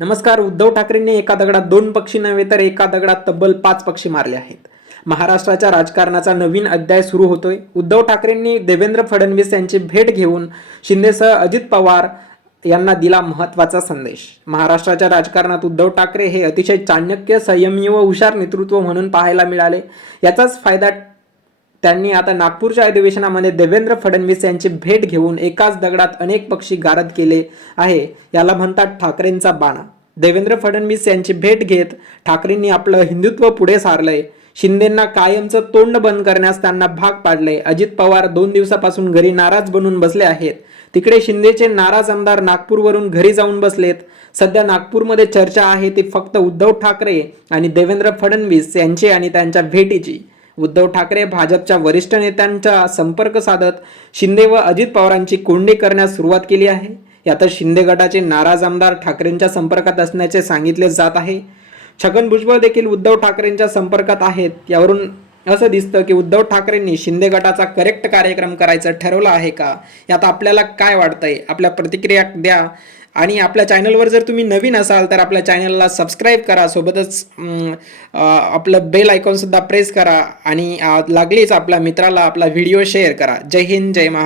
नमस्कार उद्धव ठाकरेंनी एका दगडात दोन पक्षी नव्हे तर एका दगडात तब्बल पाच पक्षी मारले आहेत. महाराष्ट्राच्या राजकारणाचा नवीन अध्याय सुरू होतोय. उद्धव ठाकरेंनी देवेंद्र फडणवीस यांची भेट घेऊन शिंदेसह अजित पवार यांना दिला महत्त्वाचा संदेश. महाराष्ट्राच्या राजकारणात उद्धव ठाकरे हे अतिशय चाणक्य संयमी व हुशार नेतृत्व म्हणून पाहायला मिळाले. याचाच फायदा त्यांनी आता नागपूरच्या अधिवेशनामध्ये देवेंद्र फडणवीस यांची भेट घेऊन एकाच दगडात अनेक पक्षी गारद केले आहे याला म्हणतात ठाकरेंचा बाणा. देवेंद्र फडणवीस यांची भेट घेत ठाकरेंनी आपलं हिंदुत्व पुढे सारलंय. शिंदेंना कायमचं तोंड बंद करण्यास त्यांना भाग पाडले अजित पवार दोन दिवसापासून घरी नाराज बनून बसले आहेत. तिकडे शिंदेचे नाराज आमदार नागपूरवरून घरी जाऊन बसलेत. सध्या नागपूरमध्ये चर्चा आहे ती फक्त उद्धव ठाकरे आणि देवेंद्र फडणवीस यांची आणि त्यांच्या भेटीची. उद्धव ठाकरे भाजपच्या वरिष्ठ नेत्यांचा संपर्क साधत शिंदे व अजित पवारांची कोंडी करण्यास सुरुवात केली आहे. यातच शिंदे गटाचे नाराज आमदार ठाकरेंच्या संपर्कात असण्याचे सांगितले जात आहे. छगन भुजबळ देखील उद्धव ठाकरेंच्या संपर्कात आहेत. यावरून असं दिसतं की उद्धव ठाकरेंनी शिंदे गटाचा करेक्ट कार्यक्रम करायचं ठरवलं आहे का? यात आपल्याला काय वाटतंय? आपल्या प्रतिक्रिया द्या. आणि आपल्या चॅनलवर जर तुम्ही नवीन असाल तर आपल्या चॅनलला सबस्क्राईब करा. सोबतच आपलं बेल आयकॉनसुद्धा प्रेस करा. आणि लागलीच आपल्या मित्राला आपला व्हिडिओ शेअर करा. जय हिंद जय महा